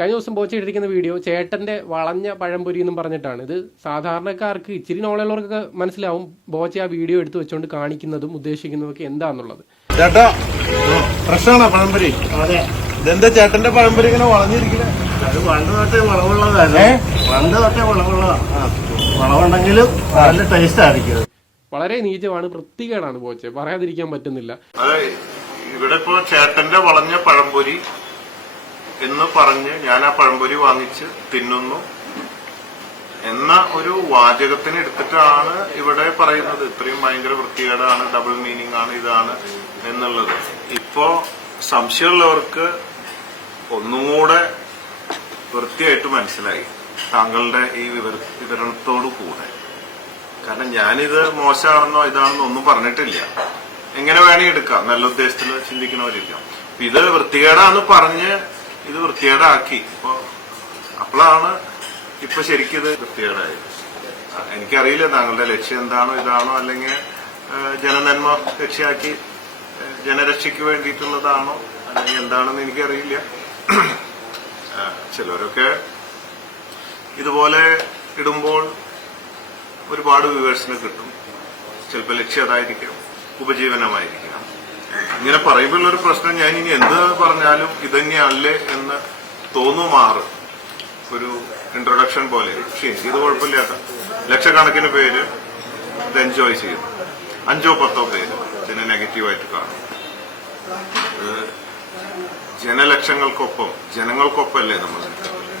കഴിഞ്ഞ ദിവസം ബോച്ച ഇട്ടിരിക്കുന്ന വീഡിയോ ചേട്ടന്റെ വളഞ്ഞ പഴംപൊരി എന്നും പറഞ്ഞിട്ടാണ്. ഇത് സാധാരണക്കാർക്ക് ഇച്ചിരി നോളുള്ളവർക്കൊക്കെ മനസ്സിലാവും ബോച്ച ആ വീഡിയോ എടുത്തു വെച്ചുകൊണ്ട് കാണിക്കുന്നതും ഉദ്ദേശിക്കുന്നതും ഒക്കെ എന്താന്നുള്ളത്. ചേട്ടാ പ്രശ്നമാണോ പഴംപൊരി? അതെ. ഇതെന്താ ചേട്ടന്റെ പഴംപൊരി ഇങ്ങനെ വളഞ്ഞിരിക്കുന്നത് അത് പണ്ട് തൊട്ടേ വളവുള്ളതാണ് പണ്ട് തൊട്ടേ വളവുള്ളതാ. വളവുണ്ടെങ്കിലും നല്ല ടേസ്റ്റ് ആയിരിക്കും. വളരെ നീചമാണ് വൃത്തികേടാണ് പോച്ചെ പറയാതിരിക്കാൻ പറ്റുന്നില്ല. ഇവിടെ ഇപ്പോ ചേട്ടന്റെ വളഞ്ഞ പഴംപൊരി എന്ന് പറഞ്ഞ് ഞാൻ ആ പഴംപൊരി വാങ്ങിച്ച് തിന്നുന്നു. എന്ന ഒരു വാചകത്തിന് എടുത്തിട്ടാണ് ഇവിടെ പറയുന്നത്. ഇത്രയും ഭയങ്കര വൃത്തികേടാണ് ഡബിൾ മീനിങ് ആണ് ഇതാണ് എന്നുള്ളത്. ഇപ്പോ സംശയമുള്ളവർക്ക് ഒന്നുകൂടെ വൃത്തിയായിട്ട് മനസ്സിലായി താങ്കളുടെ ഈ വിവര വിവരണത്തോടു കൂടെ കാരണം ഞാനിത് മോശമാണെന്നോ ഇതാണെന്നോ ഒന്നും പറഞ്ഞിട്ടില്ല. എങ്ങനെ വേണമെങ്കിൽ എടുക്കാം. നല്ല ഉദ്ദേശത്തിൽ ചിന്തിക്കുന്നവരില്ല. ഇത് വൃത്തികേടാന്ന് പറഞ്ഞ് ഇത് വൃത്തികേടാക്കി. ഇപ്പൊ അപ്പോഴാണ് ഇപ്പൊ ശരിക്കും ഇത് വൃത്തികേടായത് എനിക്കറിയില്ല താങ്കളുടെ ലക്ഷ്യം എന്താണോ ഇതാണോ അല്ലെങ്കിൽ ജനനന്മ ലക്ഷ്യമാക്കി ജനരക്ഷയ്ക്ക് വേണ്ടിയിട്ടുള്ളതാണോ അല്ലെങ്കിൽ എന്താണെന്ന് എനിക്കറിയില്ല. ചിലരൊക്കെ ഇതുപോലെ ഇടുമ്പോൾ ഒരുപാട് വ്യൂവേഴ്സിന് കിട്ടും. ചിലപ്പോൾ ലക്ഷ്യം അതായിരിക്കും ഉപജീവനമായിരിക്കാം. ഇങ്ങനെ പറയുമ്പോൾ ഒരു പ്രശ്നം ഞാൻ ഇനി എന്ത് പറഞ്ഞാലും ഇതന്നെയല്ലേ എന്ന് തോന്നുമാറ്. ഒരു ഇൻട്രൊഡക്ഷൻ പോലെ. പക്ഷെ എനിക്കിത് കുഴപ്പമില്ല കേട്ടോ. ലക്ഷക്കണക്കിന് പേര് ഇത് എൻജോയ് ചെയ്യുന്നു. അഞ്ചോ പത്തോ പേര് ഇതിനെ നെഗറ്റീവായിട്ട് കാണും ഇത് ജനലക്ഷങ്ങൾക്കൊപ്പം ജനങ്ങൾക്കൊപ്പമല്ലേ നമ്മൾ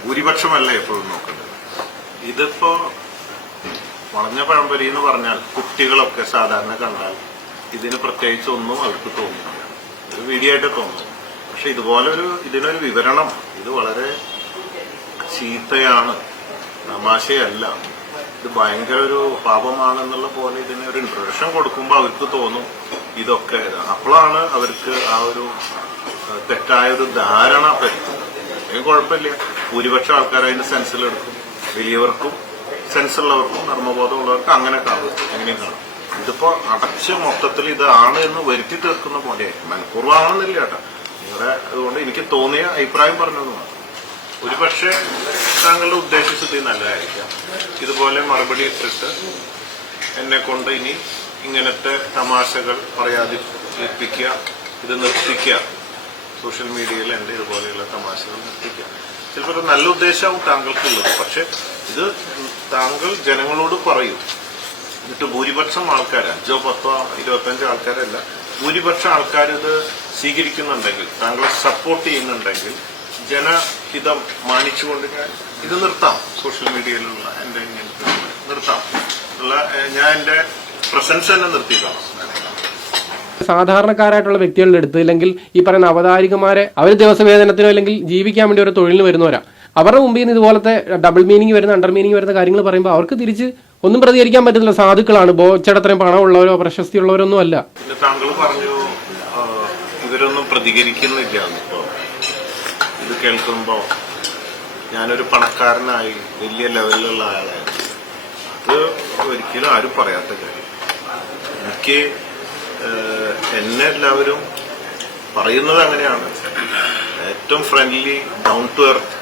ഭൂരിപക്ഷമല്ലേ എപ്പോഴും നോക്കേണ്ടത്? ഇതിപ്പോ വളഞ്ഞ പഴംപൊരി എന്ന് പറഞ്ഞാൽ കുട്ടികളൊക്കെ സാധാരണ കണ്ടാൽ ഇതിന് പ്രത്യേകിച്ച് ഒന്നും അവർക്ക് തോന്നില്ല. ഒരു വീഡിയോ ആയിട്ട് പക്ഷെ ഇതുപോലെ ഒരു ഇതിനൊരു വിവരണം. ഇത് വളരെ ചീത്തയാണ്. തമാശയല്ല. ഇത് ഭയങ്കര ഒരു പാപമാണെന്നുള്ള പോലെ ഇതിന് ഒരു ഇൻട്രഡക്ഷൻ കൊടുക്കുമ്പോൾ അവർക്ക് തോന്നും ഇതൊക്കെ. അപ്പോഴാണ് അവർക്ക് ആ ഒരു തെറ്റായ ഒരു ധാരണ പറ്റുന്നത്. അതിന് കുഴപ്പമില്ല. ഭൂരിപക്ഷം ആൾക്കാർ അതിന്റെ സെൻസിലെടുക്കും വലിയവർക്കും സെൻസുള്ളവർക്കും നർമ്മബോധമുള്ളവർക്കും അങ്ങനെ കാണും. എങ്ങനെയും കാണും. ഇതിപ്പോ അടച്ച് മൊത്തത്തിൽ ഇതാണ് എന്ന് വരുത്തി തീർക്കുന്ന പോലെ. മനഃപൂർവമാണെന്നില്ല കേട്ടോ. നിങ്ങളുടെ അതുകൊണ്ട് എനിക്ക് തോന്നിയ അഭിപ്രായം പറഞ്ഞത് മാത്രം. ഒരുപക്ഷെ താങ്കളുടെ ഉദ്ദേശശുദ്ധി നല്ലതായിരിക്കാം. ഇതുപോലെ മറുപടി ഇട്ടിട്ട് എന്നെ കൊണ്ട് ഇനി ഇങ്ങനത്തെ തമാശകൾ പറയാതിരിപ്പിക്കുക ഇത് നിർത്തിക്കുക. സോഷ്യൽ മീഡിയയിൽ എന്റെ ഇതുപോലെയുള്ള തമാശകൾ നിർത്തിക്കുക. ചിലപ്പോൾ നല്ല ഉദ്ദേശമാവും താങ്കൾക്കുള്ളത്. പക്ഷെ ഇത് താങ്കൾ ജനങ്ങളോട് പറയൂ. എന്നിട്ട് ഭൂരിപക്ഷം ആൾക്കാർ അഞ്ചോ പത്തോ ഇരുപത്തഞ്ചോ ആൾക്കാരല്ല. ഭൂരിപക്ഷം ആൾക്കാർ ഇത് സ്വീകരിക്കുന്നുണ്ടെങ്കിൽ താങ്കളെ സപ്പോർട്ട് ചെയ്യുന്നുണ്ടെങ്കിൽ ജനഹിതം മാനിച്ചുകൊണ്ട് ഞാൻ ഇത് നിർത്താം. സോഷ്യൽ മീഡിയയിലുള്ള എന്റെ ഇങ്ങനത്തെ നിർത്താം. ഉള്ള ഞാൻ എന്റെ പ്രസൻസ് തന്നെ നിർത്തിയിട്ടാണ് സാധാരണക്കാരായിട്ടുള്ള വ്യക്തികളുടെ അടുത്ത് അല്ലെങ്കിൽ ഈ പറയുന്ന അവതാരികമാരെ അവർ ദിവസവേതനത്തിനോ അല്ലെങ്കിൽ ജീവിക്കാൻ വേണ്ടി ഒരു തൊഴിലിന് വരുന്നവരാ. അവരുടെ മുമ്പിൽ നിന്ന് ഇതുപോലത്തെ ഡബിൾ മീനിങ് വരുന്ന അണ്ടർ മീനിങ് വരുന്ന കാര്യങ്ങൾ പറയുമ്പോൾ അവർക്ക് തിരിച്ച് ഒന്നും പ്രതികരിക്കാൻ പറ്റുന്നില്ല. സാധുക്കളാണ്. ബോച്ചടത്രയും പണമുള്ളവരോ പ്രശസ്തിയുള്ളവരൊന്നും അല്ല. ഒന്നും താങ്കൾ പറഞ്ഞു ഇവരൊന്നും പ്രതികരിക്കുന്നില്ല ഇത് കേൾക്കുമ്പോ ഞാനൊരു പണക്കാരനായി വലിയ ലെവലിലുള്ള ആളായിരുന്നു. അത് ഒരിക്കലും ആരും പറയാത്ത കാര്യം. എനിക്ക് എന്നെ എല്ലാവരും പറയുന്നത് അങ്ങനെയാണ്. ഏറ്റവും ഫ്രണ്ട്ലി ഡൗൺ ടു എർത്ത്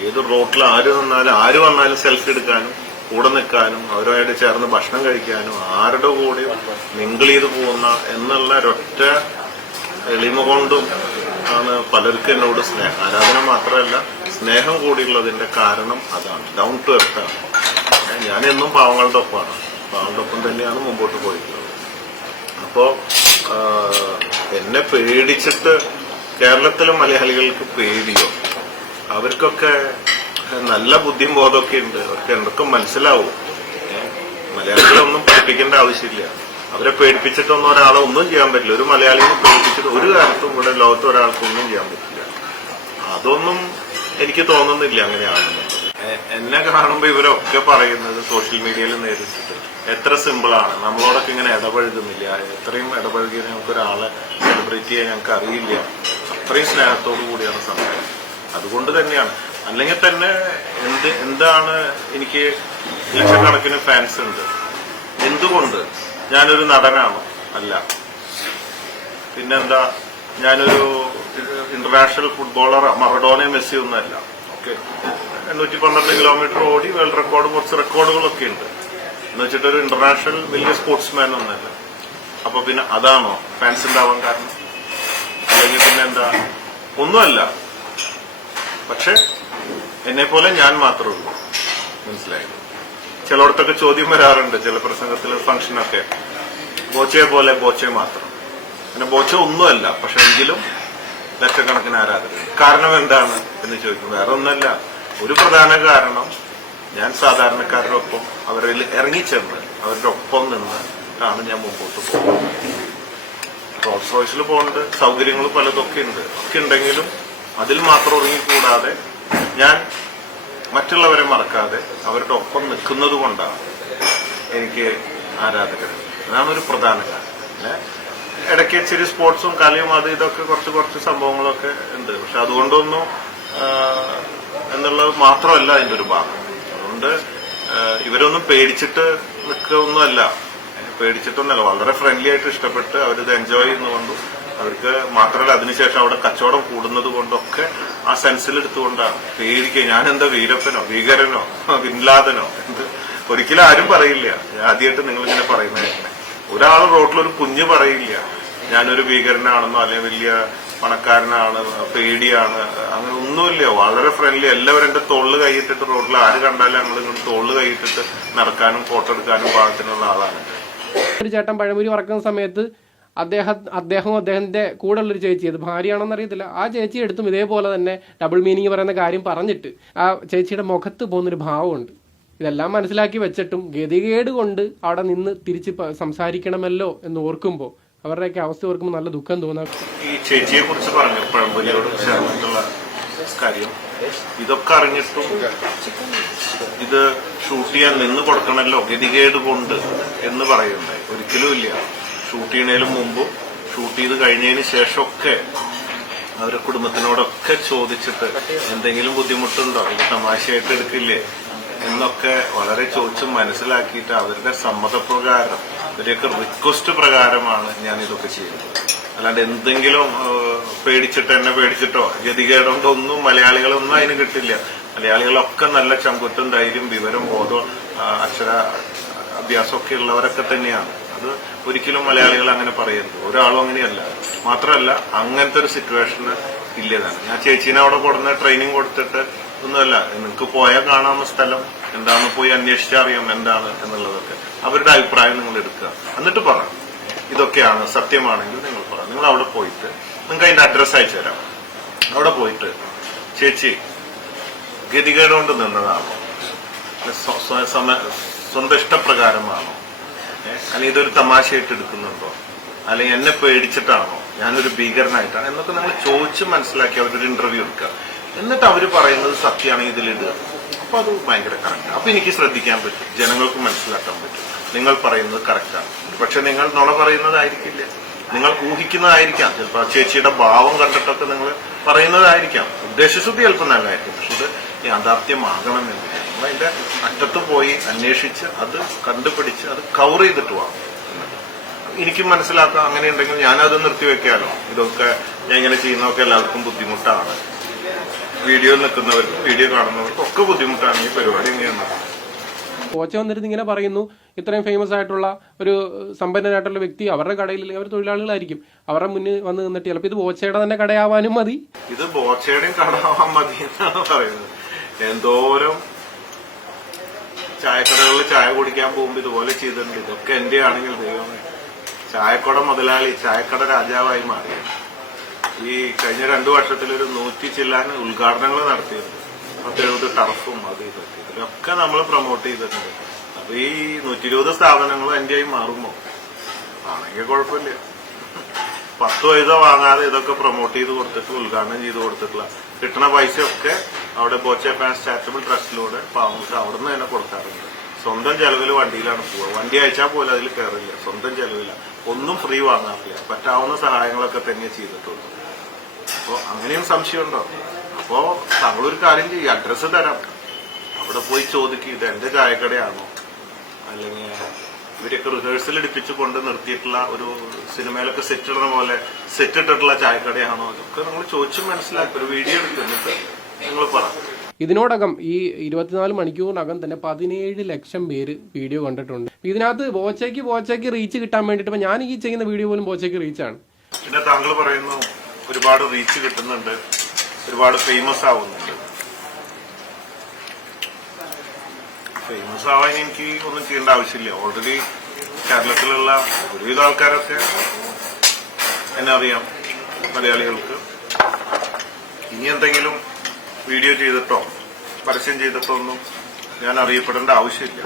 ഏത് റോട്ടിൽ ആര് നിന്നാലും ആര് വന്നാലും സെൽഫി എടുക്കാനും കൂടെ നിൽക്കാനും അവരുമായിട്ട് ചേർന്ന് ഭക്ഷണം കഴിക്കാനും ആരുടെ കൂടെ മിങ്കിൾ ചെയ്ത് പോകുന്ന എന്നുള്ള ഒരൊറ്റ എളിമ കൊണ്ടും ആണ് പലർക്കും എന്നോട് സ്നേഹം. ആരാധന മാത്രമല്ല സ്നേഹം കൂടിയുള്ളതിന്റെ കാരണം അതാണ്. ഡൗൺ ടു എർത്താണ് ഞാൻ എന്നും പാവങ്ങളുടെ ഒപ്പമാണ്. പാവങ്ങളുടെ ഒപ്പം തന്നെയാണ് മുമ്പോട്ട് പോയിട്ടുള്ളത്. അപ്പോൾ എന്നെ പേടിച്ചിട്ട് കേരളത്തിലെ മലയാളികൾക്ക് പേടിയോ? അവർക്കൊക്കെ നല്ല ബുദ്ധിയും ബോധമൊക്കെ ഉണ്ട്. അവർക്ക് എന്തൊക്കെ മനസ്സിലാവും? മലയാളികളൊന്നും പഠിപ്പിക്കേണ്ട ആവശ്യമില്ല. അവരെ പേടിപ്പിച്ചിട്ടൊന്നും ഒരാളെ ഒന്നും ചെയ്യാൻ പറ്റില്ല. ഒരു മലയാളിയെ പേടിപ്പിച്ചിട്ട് ഒരു കാലത്തും ഇവിടെ ലോകത്ത് ഒരാൾക്ക് ഒന്നും ചെയ്യാൻ പറ്റില്ല. അതൊന്നും എനിക്ക് തോന്നുന്നില്ല അങ്ങനെയാണെന്ന്. എന്നെ കാണുമ്പോൾ ഇവരൊക്കെ പറയുന്നത് സോഷ്യൽ മീഡിയയിൽ നേരിട്ടിട്ട് എത്ര സിമ്പിളാണ് നമ്മളോടൊക്കെ ഇങ്ങനെ ഇടപഴകുന്നില്ല. എത്രയും ഇടപഴകിയ ഞങ്ങൾക്ക് ഒരാളെ സെലിബ്രേറ്റ് ചെയ്യാൻ ഞങ്ങൾക്ക് അറിയില്ല അത്രയും സ്നേഹത്തോടു കൂടിയാണ് സംസാരം അതുകൊണ്ട് തന്നെയാണ്. അല്ലെങ്കിൽ തന്നെ എന്ത് എന്താണ് എനിക്ക് ലക്ഷക്കണക്കിന് ഫാൻസ് ഉണ്ട്. എന്തുകൊണ്ട് ഞാനൊരു നടനാണ്? അല്ല. പിന്നെന്താ? ഞാനൊരു ഇന്റർനാഷണൽ ഫുട്ബോളർ മറഡോണെ മെസ്സി ഒന്നുമല്ല. ഓക്കെ എണ്ണൂറ്റി പന്ത്രണ്ട് കിലോമീറ്റർ ഓടി വേൾഡ് റെക്കോർഡ് കുറച്ച് റെക്കോർഡുകളൊക്കെ ഉണ്ട്. എന്ന് വെച്ചിട്ട് ഒരു ഇന്റർനാഷണൽ വലിയ സ്പോർട്സ്മാൻ ഒന്നല്ല അപ്പൊ പിന്നെ അതാണോ ഫാൻസ് ഉണ്ടാവാൻ കാരണം? അല്ലെങ്കിൽ പിന്നെ എന്താ ഒന്നുമല്ല. പക്ഷെ എന്നെ പോലെ ഞാൻ മാത്രമേ ഉള്ളൂ. മനസ്സിലായി? ചിലയിടത്തൊക്കെ ചോദ്യം വരാറുണ്ട് ചില പ്രസംഗത്തിൽ ഫംഗ്ഷനൊക്കെ ബോച്ചയെ പോലെ ബോച്ചെ മാത്രം. പിന്നെ ബോച്ച ഒന്നുമല്ല പക്ഷെ എങ്കിലും ലക്ഷക്കണക്കിന് ആരാധകർ കാരണം എന്താണ് എന്ന് ചോദിക്കും. വേറെ ഒന്നല്ല ഒരു പ്രധാന കാരണം ഞാൻ സാധാരണക്കാരുടെ ഒപ്പം അവരിൽ ഇറങ്ങിച്ചെന്ന് അവരുടെ ഒപ്പം നിന്ന് ആണ് ഞാൻ മുമ്പോട്ട് പോകുന്നത്. റോൾസ് റോയ്സിൽ പോകുന്നുണ്ട് സൗകര്യങ്ങൾ പലതൊക്കെ ഉണ്ട്. ഒക്കെ ഉണ്ടെങ്കിലും അതിൽ മാത്രം ഒതുങ്ങിക്കൂടാതെ ഞാൻ മറ്റുള്ളവരെ മറക്കാതെ അവരുടെ ഒപ്പം നിൽക്കുന്നത് കൊണ്ടാണ് എനിക്ക് ആരാധകർ. അതാണ് ഒരു പ്രധാന പിന്നെ ഇടയ്ക്ക് ഇച്ചിരി സ്പോർട്സും കലയും അത് ഇതൊക്കെ കുറച്ച് കുറച്ച് സംഭവങ്ങളൊക്കെ ഉണ്ട്. പക്ഷെ അതുകൊണ്ടൊന്നും എന്നുള്ളത് മാത്രമല്ല അതിന്റെ ഒരു ഭാഗം. അതുകൊണ്ട് ഇവരൊന്നും പേടിച്ചിട്ട് നിൽക്കൊന്നുമല്ല പേടിച്ചിട്ടൊന്നുമല്ല. വളരെ ഫ്രണ്ട്ലി ആയിട്ട് ഇഷ്ടപ്പെട്ട് അവരിത് എൻജോയ് ചെയ്യുന്നതുകൊണ്ടും അവർക്ക് മാത്രമല്ല അതിനുശേഷം അവിടെ കച്ചവടം കൂടുന്നത് കൊണ്ടൊക്കെ ആ സെൻസിൽ എടുത്തുകൊണ്ടാണ്. ഞാൻ എന്താ വീരപ്പനോ ഭീകരനോ ബിൻലാദനോ എന്ത്? ഒരിക്കലും ആരും പറയില്ല. ആദ്യമായിട്ട് നിങ്ങൾ ഇങ്ങനെ പറയുന്നത് ഒരാൾ റോട്ടിൽ ഒരു കുഞ്ഞ് പറയില്ല. ഞാനൊരു ഭീകരനാണെന്നോ അല്ലെങ്കിൽ വലിയ പണക്കാരനാണ് പേടിയാണ് അങ്ങനെ ഒന്നുമില്ല. വളരെ ഫ്രണ്ട്ലി എല്ലാവരും എന്റെ തോളിൽ കൈയിട്ടിട്ട് റോഡിൽ ആര് കണ്ടാലും ഞങ്ങൾ ഇങ്ങോട്ട് തോളിൽ കൈയിട്ടിട്ട് നടക്കാനും ഫോട്ടോ എടുക്കാനും പാകത്തിനുള്ള ആളാണ്. ഒരു ചേട്ടൻ പഴമുരി വറക്കുന്ന സമയത്ത് അദ്ദേഹം അദ്ദേഹവും അദ്ദേഹത്തിന്റെ കൂടെ ഉള്ളൊരു ചേച്ചി അത് ഭാര്യയാണോന്ന് അറിയത്തില്ല. ആ ചേച്ചി എടുത്തും ഇതേപോലെ തന്നെ ഡബിൾ മീനിങ് പറയുന്ന കാര്യം പറഞ്ഞിട്ട് ആ ചേച്ചിയുടെ മുഖത്ത് പോകുന്നൊരു ഭാവമുണ്ട്. ഇതെല്ലാം മനസ്സിലാക്കി വെച്ചിട്ടും ഗതികേട് കൊണ്ട് അവിടെ നിന്ന് തിരിച്ച് സംസാരിക്കണമല്ലോ എന്ന് ഓർക്കുമ്പോൾ അവരുടെയൊക്കെ അവസ്ഥ ഓർക്കുമ്പോൾ നല്ല ദുഃഖം തോന്നാം. ഈ ചേച്ചിയെ കുറിച്ച് പറഞ്ഞു കാര്യം ഇതൊക്കെ അറിഞ്ഞിട്ടും ഇത് ഷൂട്ട് ചെയ്യാൻ നിന്ന് കൊടുക്കണമല്ലോ ഗതികേട് കൊണ്ട് എന്ന് പറയുന്നുണ്ടായി ഒരിക്കലും ഇല്ല. ഷൂട്ട് ചെയ്യണേലും മുമ്പും ഷൂട്ട് ചെയ്ത് കഴിഞ്ഞതിന് ശേഷമൊക്കെ അവരെ കുടുംബത്തിനോടൊക്കെ ചോദിച്ചിട്ട് എന്തെങ്കിലും ബുദ്ധിമുട്ടുണ്ടോ? ഇത് തമാശയായിട്ട് എടുക്കില്ലേ? എന്നൊക്കെ വളരെ ചോദിച്ച് മനസ്സിലാക്കിയിട്ട് അവരുടെ സമ്മതപ്രകാരം ഇവരെയൊക്കെ റിക്വസ്റ്റ് പ്രകാരമാണ് ഞാൻ ഇതൊക്കെ ചെയ്യുന്നത്. അല്ലാണ്ട് എന്തെങ്കിലും പേടിച്ചിട്ട് എന്നെ പേടിച്ചിട്ടോ? ഗതികേടുണ്ടോ ഒന്നും മലയാളികളൊന്നും അതിന് കിട്ടില്ല. മലയാളികളൊക്കെ നല്ല ചങ്കുറ്റും ധൈര്യം വിവരം ബോധം അക്ഷര അഭ്യാസമൊക്കെ ഉള്ളവരൊക്കെ തന്നെയാണ്. അത് ഒരിക്കലും മലയാളികൾ അങ്ങനെ പറയരുത്. ഒരാളും അങ്ങനെയല്ല. മാത്രമല്ല അങ്ങനത്തെ ഒരു സിറ്റുവേഷൻ ഇല്ലതാണ്. ഞാൻ ചേച്ചീനെ അവിടെ കൊടുന്ന് ട്രെയിനിങ് കൊടുത്തിട്ട് ഒന്നുമല്ല നിങ്ങൾക്ക് പോയാൽ കാണാവുന്ന സ്ഥലം എന്താണ് പോയി അന്വേഷിച്ചറിയാം എന്താണ് എന്നുള്ളതൊക്കെ. അവരുടെ അഭിപ്രായം നിങ്ങൾ എടുക്കുക. എന്നിട്ട് പറ. ഇതൊക്കെയാണ് സത്യമാണെങ്കിൽ നിങ്ങൾ പറ. നിങ്ങൾ അവിടെ പോയിട്ട് നിങ്ങൾക്ക് അതിന്റെ അഡ്രസ്സ് അയച്ചു തരാം. അവിടെ പോയിട്ട് ചേച്ചി ഗതികേട് കൊണ്ട് നിന്നതാണോ? സ്വന്തം ഇഷ്ടപ്രകാരമാണോ? അല്ലെങ്കിൽ ഇതൊരു തമാശയായിട്ട് എടുക്കുന്നുണ്ടോ? അല്ലെങ്കിൽ എന്നെ പേടിച്ചിട്ടാണോ? ഞാനൊരു ഭീകരനായിട്ടാണ് എന്നൊക്കെ നിങ്ങൾ ചോദിച്ച് മനസ്സിലാക്കി അവരൊരു ഇന്റർവ്യൂ എടുക്കുക. എന്നിട്ട് അവർ പറയുന്നത് സത്യമാണെങ്കിൽ ഇതിലിടുക അപ്പൊ അത് ഭയങ്കര കറക്റ്റ് അപ്പൊ എനിക്ക് ശ്രദ്ധിക്കാൻ പറ്റും. ജനങ്ങൾക്ക് മനസ്സിലാക്കാൻ പറ്റും. നിങ്ങൾ പറയുന്നത് കറക്റ്റാണ് പക്ഷെ നിങ്ങൾ നുണ പറയുന്നതായിരിക്കില്ല. നിങ്ങൾ ഊഹിക്കുന്നതായിരിക്കാം. ചിലപ്പോൾ ചേച്ചിയുടെ ഭാവം കണ്ടിട്ടൊക്കെ നിങ്ങൾ പറയുന്നതായിരിക്കാം. ഉദ്ദേശശുദ്ധി ചിലപ്പോൾ നല്ലതായിരിക്കും. പക്ഷെ ഇത് യാഥാർത്ഥ്യമാകണമെന്നില്ല. നമ്മൾ അതിന്റെ അറ്റത്ത് പോയി അന്വേഷിച്ച് അത് കണ്ടുപിടിച്ച് അത് കവർ ചെയ്തിട്ട് വാങ്ങും എനിക്ക് മനസ്സിലാക്കാം അങ്ങനെ ഉണ്ടെങ്കിൽ ഞാനത് നിർത്തിവെക്കാലോ. ഇതൊക്കെ ഞാൻ ഇങ്ങനെ ചെയ്യുന്നതൊക്കെ എല്ലാവർക്കും ബുദ്ധിമുട്ടാണ്. വീഡിയോ നിൽക്കുന്നവർക്കും വീഡിയോ കാണുന്നവർക്കും ഒക്കെ ബുദ്ധിമുട്ടാണ് ഈ പരിപാടി ഇങ്ങനെയാണ് കോച്ച വന്നിരുന്ന് ഇങ്ങനെ പറയുന്നു ഇത്രയും ഫേമസ് ആയിട്ടുള്ള ഒരു സമ്പന്നനായിട്ടുള്ള വ്യക്തി അവരുടെ കടയിൽ അവർ തൊഴിലാളികളായിരിക്കും. അവരുടെ മുന്നിൽ വന്ന് നിന്നിട്ട് ചിലപ്പോൾ ഇത് ബോച്ചയുടെ തന്നെ കടയാവാനും മതി. ഇത് ബോച്ചയുടെയും കടയാവാൻ മതി എന്നാണ് പറയുന്നത്. എന്തോരം ചായക്കടകളിൽ ചായ കുടിക്കാൻ പോകുമ്പോൾ ഇതുപോലെ ചെയ്തിട്ടുണ്ട്. ഇതൊക്കെ എന്റെ ആണെങ്കിൽ ദൈവമേ. ചായക്കട മുതലാളി ചായക്കട രാജാവായി മാറി ഈ കഴിഞ്ഞ രണ്ടു വർഷത്തിൽ ഒരു നൂറ്റി ചില്ലാൻ ഉദ്ഘാടനങ്ങൾ നടത്തിയിട്ടുണ്ട് പത്തെഴുപത് ടർഫും അത് ഇതൊക്കെ. ഇതിലൊക്കെ നമ്മൾ പ്രൊമോട്ട് ചെയ്തിട്ടുണ്ട്. അപ്പൊ ഈ നൂറ്റി ഇരുപത് സ്ഥാപനങ്ങൾ എന്റെ ആയി മാറുമോ ആണെങ്കിൽ കുഴപ്പമില്ല. പത്ത് പൈസ വാങ്ങാതെ ഇതൊക്കെ പ്രൊമോട്ട് ചെയ്ത് കൊടുത്തിട്ട് ഉദ്ഘാടനം ചെയ്ത് കൊടുത്തിട്ടുള്ള കിട്ടുന്ന പൈസയൊക്കെ അവിടെ ബോച്ച ഫാൻസ് ചാരിറ്റബിൾ ട്രസ്റ്റിലൂടെ പാവങ്ങൾക്ക് അവിടെ നിന്ന് തന്നെ കൊടുക്കാറുണ്ട്. സ്വന്തം ചെലവിൽ വണ്ടിയിലാണ് പോവുക. വണ്ടി അയച്ചാൽ പോലും അതിൽ കയറില്ല. സ്വന്തം ചെലവില്ല ഒന്നും ഫ്രീ വാങ്ങാറില്ല പറ്റാവുന്ന സഹായങ്ങളൊക്കെ തന്നെ ചെയ്തിട്ടുള്ളൂ അപ്പോൾ അങ്ങനെയും സംശയമുണ്ടോ? അപ്പോൾ താങ്കളൊരു കാര്യം ചെയ്യും അഡ്രസ്സ് തരാം. അവിടെ പോയി ചോദിക്കുക ഇത് എന്റെ ചായക്കടയാണോ? അല്ലെങ്കിൽ ഇവരൊക്കെ റിഹേഴ്സൽ എടുപ്പിച്ച് കൊണ്ട് നിർത്തിയിട്ടുള്ള ഒരു സിനിമയിലൊക്കെ സെറ്റ് ഇടുന്ന പോലെ സെറ്റ് ഇട്ടിട്ടുള്ള ചായക്കടയാണോ? അതൊക്കെ നമ്മൾ ചോദിച്ചു മനസ്സിലാക്കി. ഒരു വീഡിയോ എടുക്കും. എന്നിട്ട് ഇതിനോടകം ഈ ഇരുപത്തിനാല് മണിക്കൂറിനകം തന്നെ പതിനേഴ് ലക്ഷം പേര് വീഡിയോ കണ്ടിട്ടുണ്ട്. ഇതിനകത്ത് ബോച്ചയ്ക്ക് ബോച്ചയ്ക്ക് റീച്ച് കിട്ടാൻ വേണ്ടിയിട്ട് ഇപ്പൊ ഞാൻ ഈ ചെയ്യുന്ന വീഡിയോ പോലും ബോച്ചയ്ക്ക് റീച്ചാണ് പിന്നെ താങ്കൾ പറയുന്നു ഒരുപാട് റീച്ച് കിട്ടുന്നുണ്ട് ഒരുപാട് ഫേമസ് ആവുന്നുണ്ട്. ഫേമസ് ആവാൻ എനിക്ക് ഒന്നും ചെയ്യേണ്ട ആവശ്യമില്ല. ഓൾറെഡി കേരളത്തിലുള്ള ഒരുവിധ ആൾക്കാരൊക്കെ എന്നറിയാം മലയാളികൾക്ക്. ഇനി എന്തെങ്കിലും വീഡിയോ ചെയ്തിട്ടോ പരസ്യം ചെയ്തിട്ടോ ഒന്നും ഞാൻ അറിയപ്പെടേണ്ട ആവശ്യമില്ല.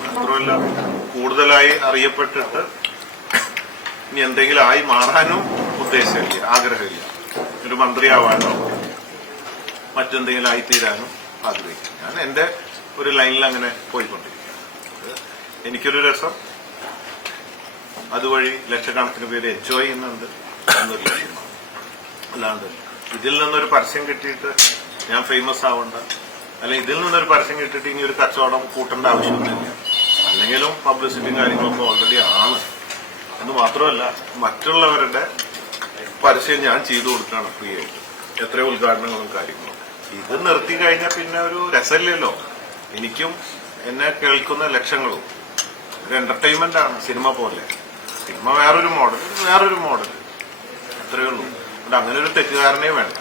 മാത്രമല്ല കൂടുതലായി അറിയപ്പെട്ടിട്ട് ഇനി എന്തെങ്കിലും ആയി മാറാനും ഉദ്ദേശമില്ല ആഗ്രഹമില്ല. ഒരു മന്ത്രിയാവാനോ മറ്റെന്തെങ്കിലും ആയിത്തീരാനും ആഗ്രഹിക്കും ഞാൻ എന്റെ ഒരു ലൈനിൽ അങ്ങനെ പോയിക്കൊണ്ടിരിക്കുകയാണ് എനിക്കൊരു രസം. അതുവഴി ലക്ഷക്കണക്കിന് പേര് എൻജോയ് ചെയ്യുന്നുണ്ട് എന്നൊരു ലക്ഷ്യമാണ്. അല്ലാണ്ട് ഇതിൽ നിന്നൊരു പരസ്യം കിട്ടിയിട്ട് ഞാൻ ഫേമസ് ആവണ്ട. അല്ലെങ്കിൽ ഇതിൽ നിന്നൊരു പരസ്യം കിട്ടിയിട്ട് ഇനി ഒരു കച്ചവടം കൂട്ടേണ്ട ആവശ്യമൊന്നുമില്ല. അല്ലെങ്കിലും പബ്ലിസിറ്റിയും കാര്യങ്ങളൊക്കെ ഓൾറെഡി ആണ്. എന്ന് മാത്രമല്ല മറ്റുള്ളവരുടെ പരസ്യം ഞാൻ ചെയ്തു കൊടുക്കുകയാണ് ഫ്രീ ആയിട്ട്. എത്രയോ ഉദ്ഘാടനങ്ങളും കാര്യങ്ങളും. ഇത് നിർത്തി കഴിഞ്ഞാൽ പിന്നെ ഒരു രസമില്ലല്ലോ. എനിക്കും എന്നെ കേൾക്കുന്ന ലക്ഷങ്ങളും. ഒരു എന്റർടൈൻമെന്റ് ആണ് സിനിമ പോലെ. സിനിമ വേറൊരു മോഡൽ വേറൊരു മോഡൽ അത്രയേ ഉള്ളൂ. അങ്ങനെ ഒരു തെറ്റുകാരനെ വേണ്ട.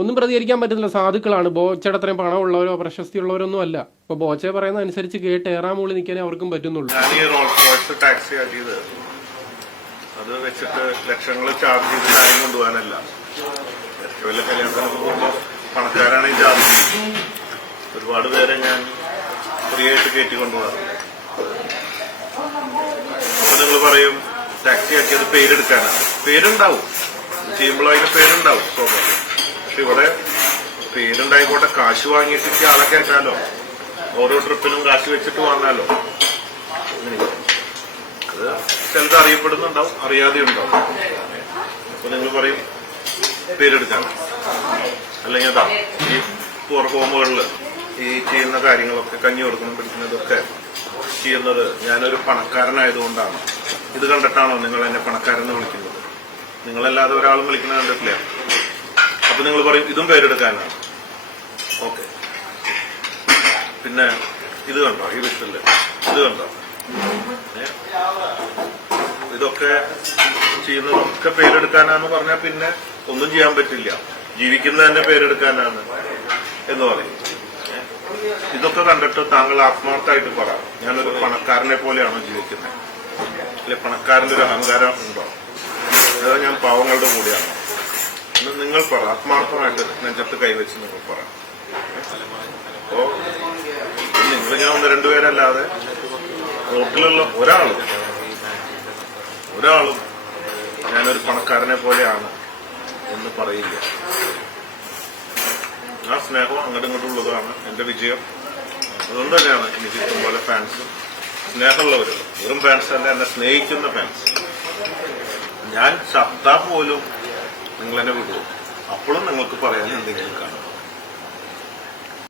ഒന്നും പ്രതികരിക്കാൻ പറ്റുന്നില്ല. സാധുക്കളാണ്. ബോച്ചയുടെ അത്രയും പണമുള്ളവരോ പ്രശസ്തിയുള്ളവരൊന്നും അല്ല ഇപ്പൊ ബോച്ചെ പറയുന്ന അനുസരിച്ച് കേട്ട് ഏറാൻ മുകളിൽ നിൽക്കാനേ അവർക്കും പറ്റുന്നുള്ളൂ. ഞാൻ ഈ റോൾസ് ടാക്സി ആക്കിയത് അത് വെച്ചിട്ട് ലക്ഷങ്ങൾ ചാർജ് ചെയ്ത് കാര്യം കൊണ്ടുപോകാനല്ല. വലിയ കല്യാണത്തിന് പോകുമ്പോൾ പണക്കാരാണ് ഈ ചാർജ്. ഒരുപാട് പേരെ ഞാൻ ഫ്രീ ആയിട്ട് കയറ്റി കൊണ്ടുപോകാറുണ്ട്. അപ്പൊ നിങ്ങൾ പറയും ടാക്സി ആക്കിയത് പേരെടുക്കാനാണ്. പേരുണ്ടാവും. ചെയ്യുമ്പോൾ അതിന് പേരുണ്ടാവും പക്ഷെ ഇവിടെ പേരുണ്ടായിക്കോട്ടെ കാശ് വാങ്ങിയിട്ട് ആളെ കയറ്റാലോ ഓരോ ട്രിപ്പിനും കാശ് വെച്ചിട്ട് വാങ്ങാലോ അത് ചിലത് അറിയപ്പെടുന്നുണ്ടാവും അറിയാതെ ഉണ്ടാവും. അപ്പൊ നിങ്ങൾ പറയും പേരെടുക്കാൻ. അല്ലെങ്കിൽ അതാ ഈ പൂർ ഹോമുകളിൽ ഈ ചെയ്യുന്ന കാര്യങ്ങളൊക്കെ കഞ്ഞി കൊടുക്കണം പിടിക്കുന്നതൊക്കെ ചെയ്യുന്നത് ഞാനൊരു പണക്കാരനായതുകൊണ്ടാണ്. ഇത് കണ്ടിട്ടാണോ നിങ്ങൾ എന്നെ പണക്കാരെന്ന് വിളിക്കുന്നത്? നിങ്ങളല്ലാതെ ഒരാളും വിളിക്കുന്നത് കണ്ടിട്ടില്ല. അപ്പൊ നിങ്ങൾ പറയും ഇതും പേരെടുക്കാനാണ് ഓക്കെ. പിന്നെ ഇത് കണ്ടോ? ഈ വിഷയല്ലേ ഇത് കണ്ടോ? ഇതൊക്കെ ചെയ്യുന്നതൊക്കെ പേരെടുക്കാനാന്ന് പറഞ്ഞാൽ പിന്നെ ഒന്നും ചെയ്യാൻ പറ്റില്ല. ജീവിക്കുന്നതിന്റെ പേരെടുക്കാനാണ് എന്ന് പറയും? ഇതൊക്കെ കണ്ടിട്ട് താങ്കൾ ആത്മാർത്ഥമായിട്ട് പറ. ഞാനൊരു പണക്കാരനെ പോലെയാണോ ജീവിക്കുന്നത്? അല്ലെ പണക്കാരന്റെ ഒരു അഹങ്കാരം ഉണ്ടോ? അതോ ഞാൻ പാവങ്ങളുടെ കൂടെയാണ്. എന്ന് നിങ്ങൾ പറ ആത്മാർത്ഥമായിട്ട് നെഞ്ചത്ത് കൈവച്ച് നിങ്ങൾ പറ. അപ്പോ നിങ്ങൾ ഞാൻ ഒന്ന് രണ്ടുപേരല്ലാതെ റോട്ടിലുള്ള ഒരാളും ഒരാളും ഞാനൊരു പണക്കാരനെ പോലെയാണ് എന്ന് പറയില്ല. ആ സ്നേഹം അങ്ങോട്ടും ഇങ്ങോട്ടും ഉള്ളതാണ് എന്റെ വിജയം. അതുകൊണ്ട് തന്നെയാണ് എനിക്ക് ഇഷ്ടംപോലെ ഫാൻസ് സ്നേഹമുള്ളവരും വെറും ഫാൻസ് അല്ല എന്നെ സ്നേഹിക്കുന്ന ഫാൻസ് ഞാൻ ചത്താ പോലും നിങ്ങൾ എന്നെ അപ്പോഴും നിങ്ങൾക്ക് പറയാൻ എന്തെങ്കിലും കാണും.